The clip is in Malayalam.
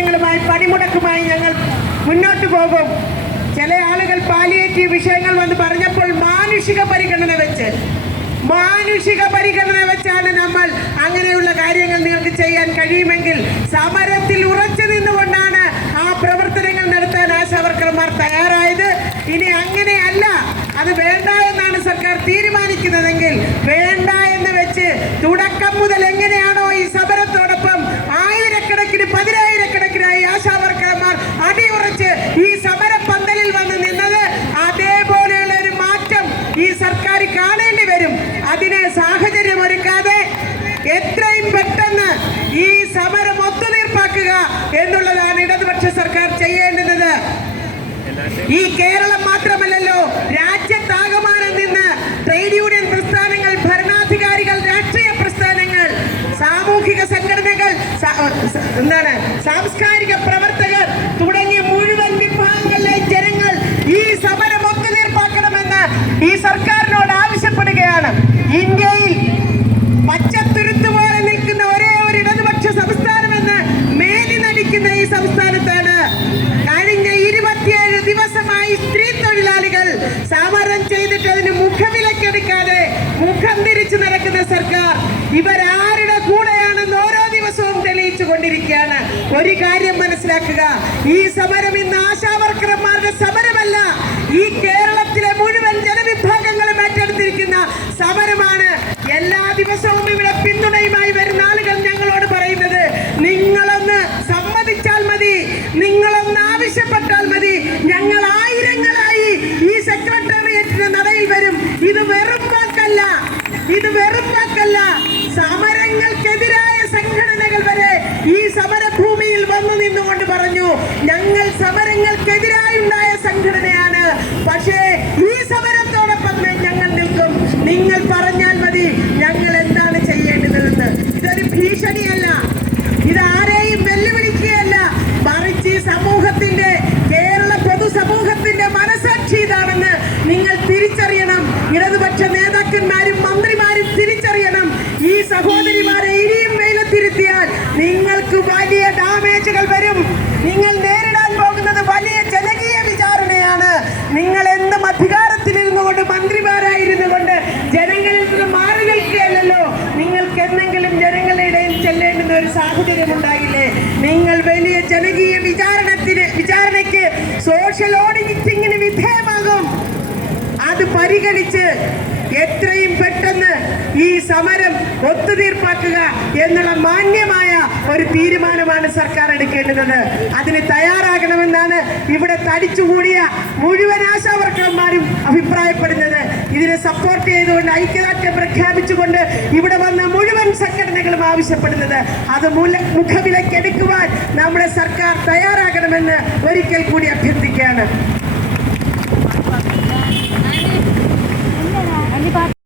പ്രവർത്തനങ്ങളുമായി പണിമുടക്കുമായി ഞങ്ങൾ മുന്നോട്ട് പോകും. ചില ആളുകൾ പാലിയേറ്റീവ് വിഷയങ്ങൾ വന്ന് പറഞ്ഞപ്പോൾ മാനുഷിക പരിഗണന വെച്ചാണ് നമ്മൾ അങ്ങനെയുള്ള കാര്യങ്ങൾ നിങ്ങൾക്ക് ചെയ്യാൻ കഴിയുമെങ്കിൽ സമരത്തിൽ ഉറച്ചു നിന്നുകൊണ്ടാണ് ആ പ്രവർത്തനങ്ങൾ നടത്താൻ ആശാവർക്കർമാർ തയ്യാറായത്. ഇനി അങ്ങനെയല്ല, അത് വേണ്ട എന്നാണ് സർക്കാർ തീരുമാനിക്കുന്നതെങ്കിൽ വേണ്ട എന്ന് വെച്ച് തുടക്കം മുതൽ എങ്ങനെയാണോ ഈ സമരത്തോടൊപ്പം ആയിരക്കണക്കിന് പതിനായിരക്കണക്കിനായി ആശാവർക്കർമാർ അടിയുറച്ച് ഈ സമര പന്തലിൽ വന്ന് നിന്നത്, അതേപോലെയുള്ള ഒരു മാറ്റം ഈ സർക്കാർ കാണേണ്ടി വരും. അതിന് സാഹചര്യം ഒരുക്കാതെ എത്രയും പെട്ടെന്ന് ഈ സമരം ഒത്തുതീർപ്പാക്കുക എന്നുള്ളതാണ് ഇടതുപക്ഷ സർക്കാർ ചെയ്യേണ്ടുന്നത്. ഈ കേരളം മാത്രമല്ലല്ലോ, രാജ്യത്താകമാനം നിന്ന് ട്രേഡ് യൂണിയൻ പ്രസ്ഥാനങ്ങൾ, ഭരണാധികാരികൾ, രാഷ്ട്രീയ പ്രസ്ഥാനങ്ങൾ, സാമൂഹിക സംഘടനകൾ, സാംസ്കാരിക പ്രവർത്തകർ തുടങ്ങിയ മുഴുവൻ വിഭാഗങ്ങളിലെ ജനങ്ങൾ ഈ സമരം ഒത്തുതീർപ്പാക്കണമെന്ന് ഈ സർക്കാരിനോട് ആവശ്യപ്പെടുകയാണ്. ഇന്ത്യയിൽ പച്ചത്തുരുത്ത് പോലെ നിൽക്കുന്ന ഒരേ ഒരു ഇടതുപക്ഷ സംസ്ഥാനമെന്ന് മേനി നടിക്കുന്ന ഈ സംസ്ഥാനത്താണ് കഴിഞ്ഞ 27 ദിവസമായി സ്ത്രീ തൊഴിലാളികൾ സമരം ചെയ്തിട്ട് അതിന് മുഖവിലക്കെടുക്കാതെ മുഖം തിരിച്ചു നടക്കുന്ന സർക്കാർ ഇവരാരുടെ കൂടെയാണെന്ന് ഓരോ ദിവസവും തെളിയിച്ചു കൊണ്ടിരിക്കുകയാണ്. ഒരു കാര്യം മനസ്സിലാക്കുക, ഈ സമരം ഇന്ന് ആശാവർക്കർമാരുടെ സമരമല്ല, ഈ കേരളത്തിലെ മുഴുവൻ ജനവിഭാഗങ്ങളും ഏറ്റെടുത്തിരിക്കുന്ന സമരമാണ്. എല്ലാ ദിവസവും ഇവിടെ പിന്തുണയുമായി വരുന്ന ആളുകൾ ഞങ്ങളോട് പറയുന്നത്, നിങ്ങളൊന്ന് സമ്മതിച്ചാൽ മതി, നിങ്ങളൊന്ന് ആവശ്യപ്പെട്ടാൽ മതി, ഞങ്ങൾ ആയിരങ്ങളായി ഈ സെക്രട്ടേറിയറ്റിന്റെ നടയിൽ വരും. ഇത് വെറും വാക്കല്ല, സമരങ്ങൾക്കെതിരായ സംഘടനകൾ വരെ ഈ സമരഭൂമിയിൽ വന്നു നിന്നുകൊണ്ട് പറഞ്ഞു, ഞങ്ങൾ സമരങ്ങൾക്കെതിരായുണ്ടായ സംഘടനയാണ്, പക്ഷേ ഈ സമരത്തോടൊപ്പം ഞങ്ങൾ നിൽക്കും, നിങ്ങൾ പറഞ്ഞാൽ മതി ഞങ്ങൾ എന്താണ് ചെയ്യേണ്ടതെന്ന്. ഇതൊരു ഭീഷണിയല്ല, ഇത് ആരെയും വെല്ലുവിളിക്കുകയല്ല, മറിച്ച് സമൂഹത്തിന്റെ, കേരള പൊതുസമൂഹത്തിന്റെ മനസാക്ഷി ഇതാണെന്ന് നിങ്ങൾ തിരിച്ചറിയണം. ഇടതുപക്ഷ നേതാക്കന്മാരും മന്ത്രിമാരും തിരിച്ചറിയണം. ഈ സഹോദരിമാരെ ഇനിയും വെയിലത്തിരുത്തിയാൽ നിങ്ങൾക്ക് വലിയ ഡാമേജുകൾ വരും. നിങ്ങൾ നേരിടാൻ പോകുന്നത് വലിയ ജനകീയ വിചാരണയാണ്. നിങ്ങൾ എന്തും അധികാരത്തിലിരുന്നു കൊണ്ട്, മന്ത്രിമാരായിരുന്നു കൊണ്ട് ജനങ്ങളിൽ നിന്ന് മാറി നിൽക്കുകയല്ലോ, നിങ്ങൾക്ക് എന്തെങ്കിലും ജനങ്ങളുടെ ഇടയിൽ ചെല്ലേണ്ടുന്ന ഒരു സാഹചര്യം ഉണ്ടായില്ലേ? നിങ്ങൾ വലിയ ജനകീയ വിചാരണയ്ക്ക് സോഷ്യൽ ഓഡിറ്റിങ്ങിന് വിധേയമാകും. അത് പരിഗണിച്ച് എത്രയും പെട്ടെന്ന് ഈ സമരം ഒത്തുതീർപ്പാക്കുക എന്നുള്ള മാന്യമായ ഒരു തീരുമാനമാണ് സർക്കാർ എടുക്കേണ്ടത്. അതിന് തയ്യാറാകണമെന്നാണ് ഇവിടെ തടിച്ചുകൂടിയ മുഴുവൻ ആശാവർക്കർമാരും അഭിപ്രായപ്പെടുന്നത്. ഇതിനെ സപ്പോർട്ട് ചെയ്തുകൊണ്ട്, ഐക്യദാർഢ്യം പ്രഖ്യാപിച്ചുകൊണ്ട് ഇവിടെ വന്ന മുഴുവൻ സംഘടനകളും ആവശ്യപ്പെടുന്നത്, അത് മുഖവിലക്കെടുക്കുവാൻ നമ്മുടെ സർക്കാർ തയ്യാറാകണമെന്ന് ഒരിക്കൽ കൂടി അഭ്യർത്ഥിക്കുകയാണ്.